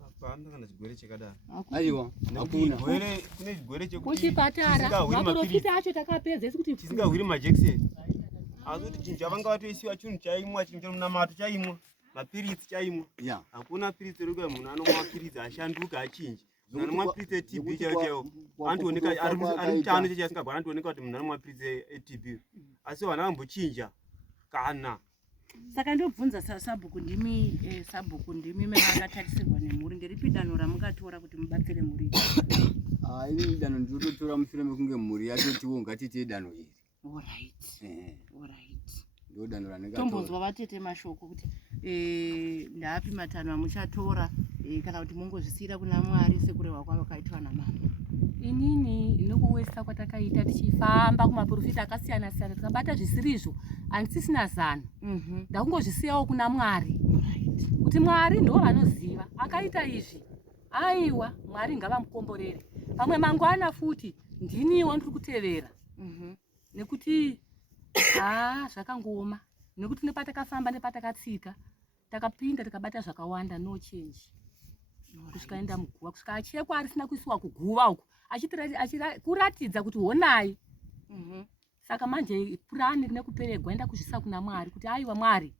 Hapana kana chigwere chakadaro. Aiwa, hakuna. Kune chigwere chekuti kuchipatara maprofita acho takapedza kuti tisingahwiri majekiseni. Asi kuti chinhu chavanga vatoisiwa chinhu chaimwa, chinhu chamunamato chaimwa, mapiritsi chaimwa. Hakuna piritsi rekuti munhu anomwa mapiritsi ashanduka achinji. Munhu anomwa mapiritsi eTB chaiwo anooneka ari mutano cheche asingagoni anooneka kuti munhu anomwa mapiritsi eTB. Asi vanhu vambochinja kana. Saka ndobvunza sabhuku ndimi makatarisirwa nemhuri nderipi danho ramungatora kuti mubatsire mhuri? Ini danho ndinotora mushure mekunge mhuri yatotiwo ngatiite danho iri. Alright. Ndo danho ranengatora. Tombonzwa vatete mashoko kuti ndapi matanho amuchatora kana kuti mungozvisiyira kuna Mwari sekurehwa kwavakaitwa namama. Inini nokuwesa kwatakaita tichifamba kumaprofita akasiyana siyana tikabata zvisirizvo handisisina zano. Ndakungozvisiyawo kuna Mwari. Kuti Mwari ndo vanoziva akaita izvi. Aiwa Mwari ngavamukomborere. Pamwe mangwana futi ndiniwo ndiri kutevera. Nekuti zvakangoma. Nekuti nepatakafamba nepatakatsika takapinda tikabata zvakawanda no change. Kusvikaenda muguva kusvika achekwa arisina kuisiwa kuguva uku kuratidza kuti honai. Saka manje purani nekuperegwa enda kuzvisa kuna Mwari kuti aiwa Mwari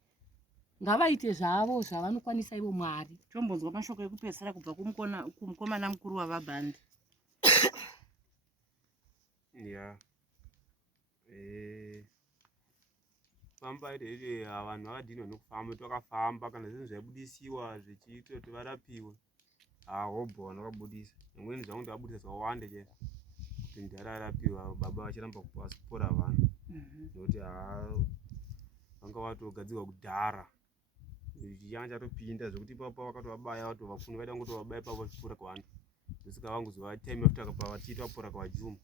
ngavaite zvavo zvavanokwanisa ivo Mwari. Tombonzwa mashoko ekupedzisira kubva kumukomana mukuru wavabhandi. Famba iri vanhu vakadhinwa nokufamba twakafamba kana zvinhu zvaibudisiwa zvichiitwa kuti varapiwe. Hobho vakabudisa. Amweni zvangu ndabudisa zvawanda chaizvo. Kuti ndara arapiwa baba vachiramba kupasipora vanhu. Nokuti vanga vatogadzirwa kudhara. Chiyanga chatopinda zvokuti ipapo vakatovabaya vatovafuni vaida kungotovabaya ipapo vachipfuura kuvanhu. Ndosaka vanguziva time after vachiita vapfuura kuvaJuma.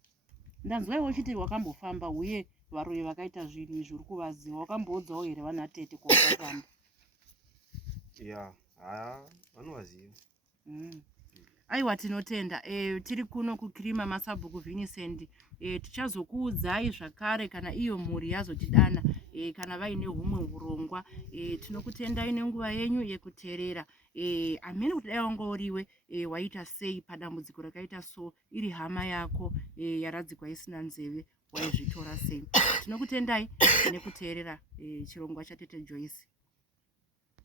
Ndanzwaiwo uchiti wakambofamba uye varoyi vakaita zvinhu izvi uri kuvaziva. Wakamboudzawo here vana tete kwavakafamba? Vanovaziva. Aiwa tinotenda. Tiri kuno kuKirima Masabhuku Vincent. Tichazokuudzai zvakare kana iyo mhuri yazotidana kana vaine humwe urongwa. Tinokutendai nenguva yenyu yekuteerera. Amene kuti dai wanga uriwe waita sei padambudziko rakaita so iri hama yako yaradzikwa isina nzeve waizvitora sei? Tinokutendai nekuteerera chirongwa chaTete Joyce.